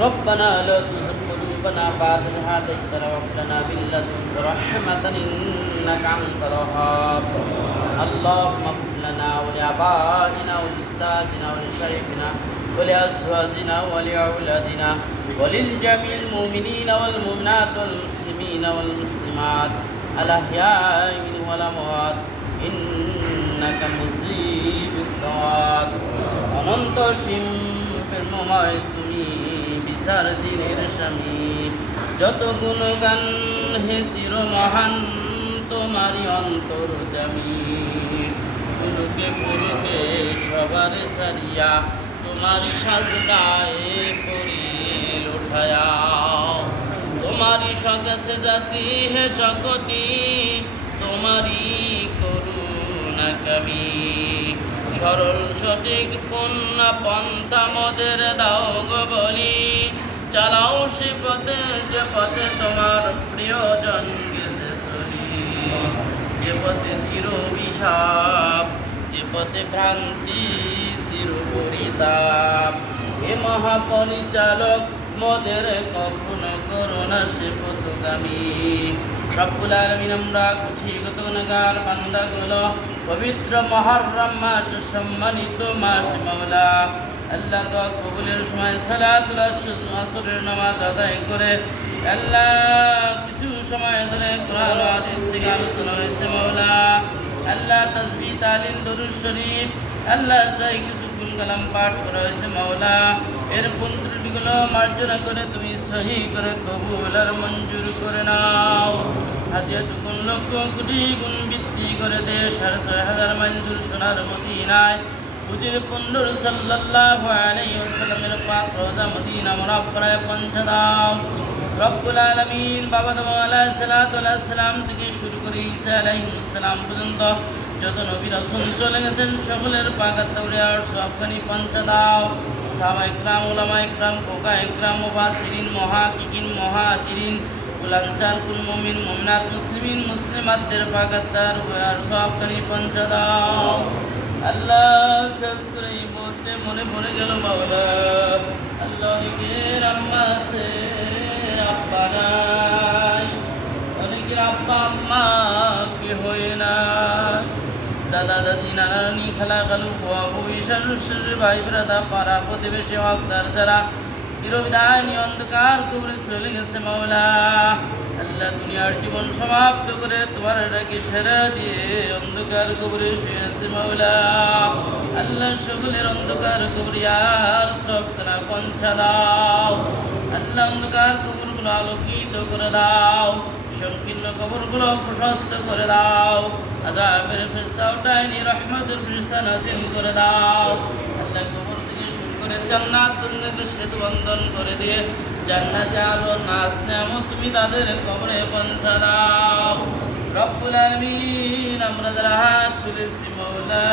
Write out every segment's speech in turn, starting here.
ربنا لا تزغ قلوبنا بعد إذ هديتنا وهب لنا من لدنك رحمة إنك أنت الوهاب اللهم اغفر لنا ولآبائنا ولأستاذنا ولشيخنا ولأزواجنا ولأولادنا وللجميع المؤمنين والمؤمنات والمسلمين والمسلمات الأحياء منهم والأموات إنك مجيب الدعوات অনন্ত সীম প্রেমময় তুমি বিচার দিনের স্বামী যত গুণগান হে চির মহান তোমারই অন্তর্যামী পুলুকে পুলুকে সবার সারিয়া তোমারই সাজদায় করিল উঠায়া তোমারই সকাশে যাচ্ছি হে সকতি তোমারই করুণা কামি সরল সঠিক পূর্ণ পন্থা মোদের দাও গো বলি চালাও সে পথে যে পথে তোমার প্রিয়জন গেছে চলি যে পথে চির অভিশাপ যে পথে ভ্রান্তি চির পরিতাপ এ মহাপরিচালক মোদের কখনো করোনা সে পথগামী রব্বুল আলামিন আমরা কুঠিগত গুনাহগার বান্দাগুলো পবিত্র মুহররম মাস সম্মানিত মাস মাওলা আল্লাহ দোয়া কবুলের সময় সালাতুল আসরের নামাজ আদায় করে আল্লাহ কিছু সময় ধরে কোরআন ও হাদিস থেকে আলোচনা হয়েছে মাওলা আল্লাহ তাসবিহ তাহলিল দরুদ শরীফ আল্লাহ যাই কিছু গুণ কালাম পাঠ করা হয়েছে মাওলা এর পুন্ত্রটিগুলো মার্জনা করে তুমি সহি করে কবুল আর মঞ্জুর করে নাও হাদিয়াটুকুন লক্ষ কোটি গুণ বৃদ্ধি করে দে ৬,৬০০০ মাইল দূর সোনার মদিনায় হুজুর পুন্ডুর সাল্লাল্লাহু আলাইহি ওয়াসাল্লামের পাক রওজা মদিনা মুনাফফারায় পৌঁছে দাও রব্বুল আলামিন বাবা আদম আলাইহিস সালাতু ওয়াস সালাম থেকে শুরু করে ঈসা আলাইহিস সালাম পর্যন্ত যত নবী রাসূল চলে গেছেন সকলের পাক আত্মরিয়ার সবখানি পৌঁছে দাও সাহাবা ইকরাম উলামা ইকরাম কোকা ইকরাম মুফাসসিরিন মুহাক্কিকিন মুহাজিরিন কুলাঞ্চার কুল মুমিন মুমিনাত মুসলিমিন মুসলিমাতদের পাক আত্মরিয়ার সবখানি পৌঁছে দাও আল্লাহ খাস করে এই মুহূর্তে মনে পড়ে গেল মাওলা আল্লাহ অনেকের আম্মা আছে আব্বা নাই অনেকের আব্বা আম্মা কে হয় না দাদা দাদি নানা নানি খালা খালু বুয়া বুবি শাশুড়ি ভাই ব্রাদা পাড়া প্রতিবেশী হকদার যারা চিরবিদায়ী অন্ধকার কবরে চলে গেছে মাওলা আল্লাহ দুনিয়ার জীবন সমাপ্ত করে তোমার ডাকে সেরা দিয়ে অন্ধকার কবরে শুয়েছে মাওলা আল্লাহ সকলের অন্ধকার কবরে আর সব তারা পৌঁছা দাও আল্লাহ অন্ধকার কবরগুলো আলোকিত করে দাও সংকীর্ণ কবরগুলো প্রশস্ত করে দাও আযাবের ফেরেশতা উঠায়নি রহমতের ফেরেশতা নাযিল করে দাও আল্লাহ কবর থেকে শুরু করে জান্নাত পর্যন্ত সেতু বন্ধন করে দিয়ে জান্নাতে আলো নাজ নেয়ামত তুমি তাদের কবরে পৌঁছা দাও রব্বুল আলামিন আমরা যারা হাত তুলেছি মাওলা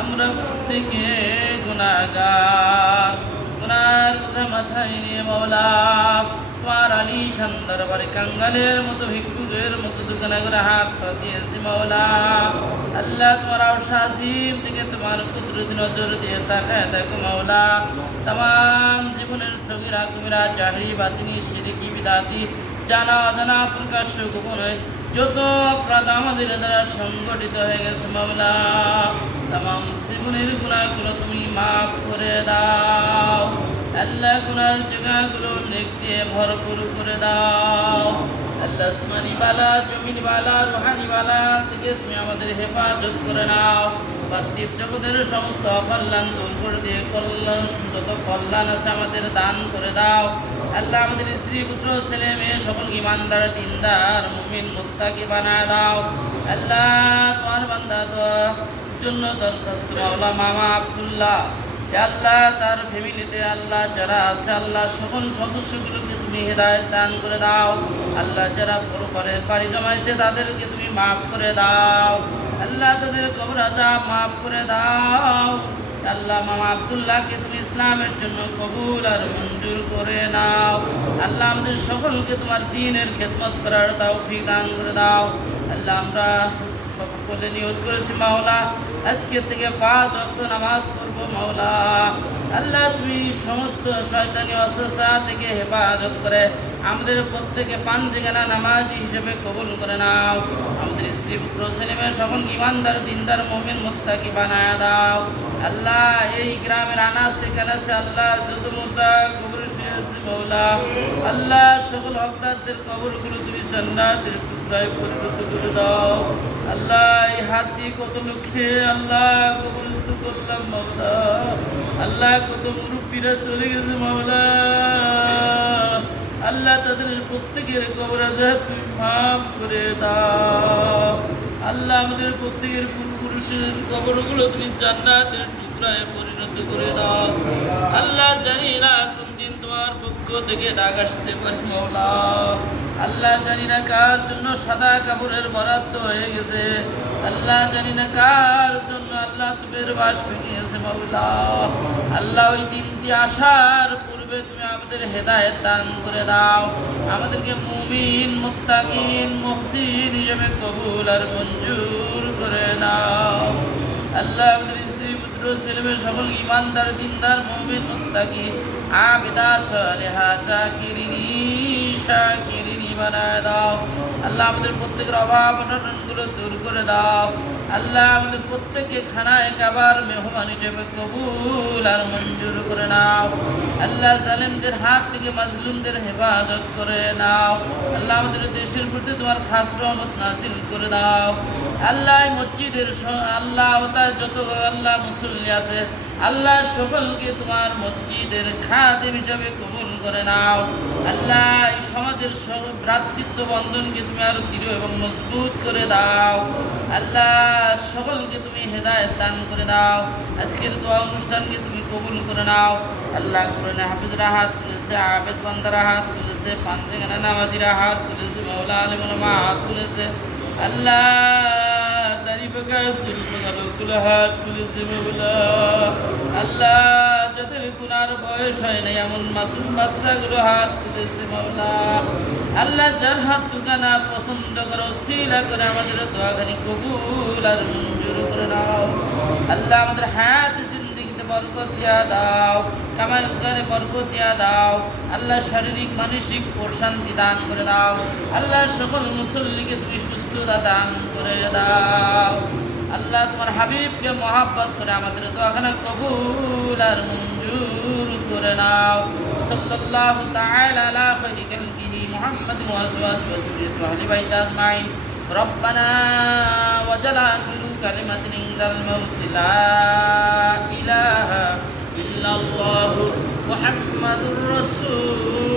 আমরা প্রত্যেকে গুনাহগার গুনার বোঝা মাথায় নিয়ে মাওলা তোমার আলিশান দরবারে কাঙ্গালের মতো ভিক্ষুকের মতো দোকানে করে হাত পাতিয়েছি মাওলা আল্লাহ তোমার আশাসিম থেকে তোমার কুদরতি নজর দিয়ে তাকায় দেখো মাওলা तमाम জীবনের সগীরা কবিরা জাহিরি বাতিনি শিরকি বিদাতি জানা অজানা প্রকাশ্য গোপনে যত অপরাধ আমাদের দ্বারা সংগঠিত হয়ে গেছে মাওলা तमाम জীবনের গুনাহগুলো তুমি মাফ করে দাও আল্লাহ গুনার জায়গাগুলো নেক দিয়ে ভরপুর করে দাও আল্লাহ আসমানি বালা জমিনি বালা রুহানি বালা থেকে তুমি আমাদের হেফাজত করে নাও পার্থিব জগতের সমস্ত অকল্যাণ দূর করে দিয়ে কল্যাণ যত কল্যাণ আছে আমাদের দান করে দাও আল্লাহ আমাদের স্ত্রী পুত্র ছেলে মেয়ে সকলকে ইমানদার দিনদার মুমিন মুত্তাকি বানায় দাও আল্লাহ তোমার বান্দা জন্য দরখাস্ত মাওলা মামা আব্দুল্লাহ আল্লাহ তার ফ্যামিলিতে আল্লাহ যারা আছে আল্লাহ সকল সদস্যগুলোকে তুমি হেদায়েত দান করে দাও আল্লাহ যারা পরপারে পাড়ি জমাইছে তাদেরকে তুমি মাফ করে দাও আল্লাহ তাদের কবর আযাব মাফ করে দাও আল্লাহ মামা আব্দুল্লাহকে তুমি ইসলামের জন্য কবুল আর মঞ্জুর করে নাও আল্লাহ আমাদের সকলকে তোমার দ্বীনের খেদমত করার তৌফিক দান করে দাও আল্লাহ আমরা সব বলে নিয়ত করেছি মাওলা আজকে থেকে 5 ওয়াক্ত নামাজ পড়বো মাওলা। আল্লাহ তুমি সমস্ত শয়তানি ওয়াসওয়াসা থেকে হেফাজত করে আমাদের প্রত্যেকে পাঁচজেগানা নামাজি হিসেবে কবুল করে নাও। আমাদের স্ত্রী পুত্র ছেলেমেয়ে সকল ইমানদার দিনদার মুমিন মুত্তাকি বানায় দাও। আল্লাহ এই গ্রামের আনাচে কানাচে আল্লাহ যত মুর্দা কবর শুয়ে আছে মাওলা, আল্লাহ সকল হকদারদের কবরগুলো তুমি জান্নাতের টুকরায় পরিণত করে দাও। আল্লাহ এই হাত দিয়ে কত লোককে আল্লাহ কবরস্থ করলাম মাওলা, আল্লাহ কত মুরব্বীরা চলে গেছে মাওলা, আল্লাহ তাদের প্রত্যেকের কবর আযাব তুমি মাফ করে দাও। আল্লাহ আমাদের প্রত্যেকের পূর্বপুরুষের কবরগুলো তুমি জান্নাতের টুকরায় পরিণত করে দাও। আল্লাহ জানি না কোন দিন তোমার পক্ষ থেকে ডাক আসতে পারি মাওলা, আল্লাহ জানি না কার জন্য সাদা কাপড়ের বরাদ্দ হয়ে গেছে, আল্লাহ জানি না কার জন্য আল্লাহ তুমের বাস ভেঙে গেছে মাওলা। আল্লাহ ওই দিনটি আসার পূর্বে তুমি আমাদের হেদায়েত দান করে দাও, আমাদেরকে মুমিন মুত্তাকিন মুহসিন হিসেবে কবুল আর মঞ্জুর করে নাও। আল্লাহ আমাদের স্ত্রী পুত্র ছেলেমেয়ে সকল ইমানদার দিনদার মুমিন মুত্তাকি আবিদা সালেহা জাকিরিনী শাকিরিনী বানায় দাও। আল্লাহ আমাদের প্রত্যেকের অভাব অনটনগুলো দূর করে দাও। আল্লাহ আমাদের প্রত্যেককে খানায় কাবার মেহমান হিসেবে কবুল আর মঞ্জুর করে নাও। আল্লাহ জালেমদের হাত থেকে মাজলুমদের হেফাজত করে নাও। আল্লাহ আমাদের দেশের প্রতি তোমার খাস রহমত নাযিল করে দাও। আল্লাহ মসজিদের আল্লাহ তার যত আল্লাহ মুসল্লি আছে আল্লাহ সকলকে তোমার মসজিদের খাদেম হিসাবে কবুল করে নাও। আল্লাহ এই সমাজের ভ্রাতৃত্ব বন্ধনকে তুমি আরো দৃঢ় এবং মজবুত করে দাও। আল্লাহ সকলকে তুমি হেদায়েত দান করে দাও। আজকের দোয়া অনুষ্ঠানকে তুমি কবুল করে নাও। আল্লাহ কোরআনে হাফিজরা হাত তুলেছে, আবেদ বান্দারা হাত তুলেছে, পাঁচজেগানা নামাজিরা হাত তুলেছে, মাওলা আলিম ওলামা হাত তুলেছে। আল্লাহ দাড়ি পাকা চুল পাকা লোকগুলো হাত তুলেছে মাওলা। আল্লাহ যাদের গুনার বয়স হয় নাই এমন মাসুম বাচ্চাগুলো হাত তুলেছে মাওলা। আল্লাহ যার হাত দুখানা পছন্দ করো সিলা করে আমাদের দোয়াখানি কবুল আর মঞ্জুর করে নাও। আল্লাহ আমাদের হায়াত জিন্দেগিতে বরকত দিয়া দাও, কামাই রোজগারে বরকত দিয়া দাও। আল্লাহ শারীরিক মানসিক প্রশান্তি দান করে দাও। আল্লাহ সকল মুসল্লিকে তুমি সুস্থতা দান করে দাও। আল্লাহ তোমার হাবিবকে মহাব্বত করে আমাদের দোয়াখানা কবুল আর মঞ্জুর করে নাও। সাল্লাল্লাহু তাআলা আলা খায়রি খালকিহি মুহাম্মাদিন ওয়া আজওয়াজিহি ওয়া যুররিয়্যাতিহি ওয়া আহলি বাইতি আজমাইন। রব্বানা ওয়াজআল আখিরু কালিমাতিন ইনদাল মাউতি লা ইলাহা ইল্লাল্লাহু মুহাম্মাদুর রাসূল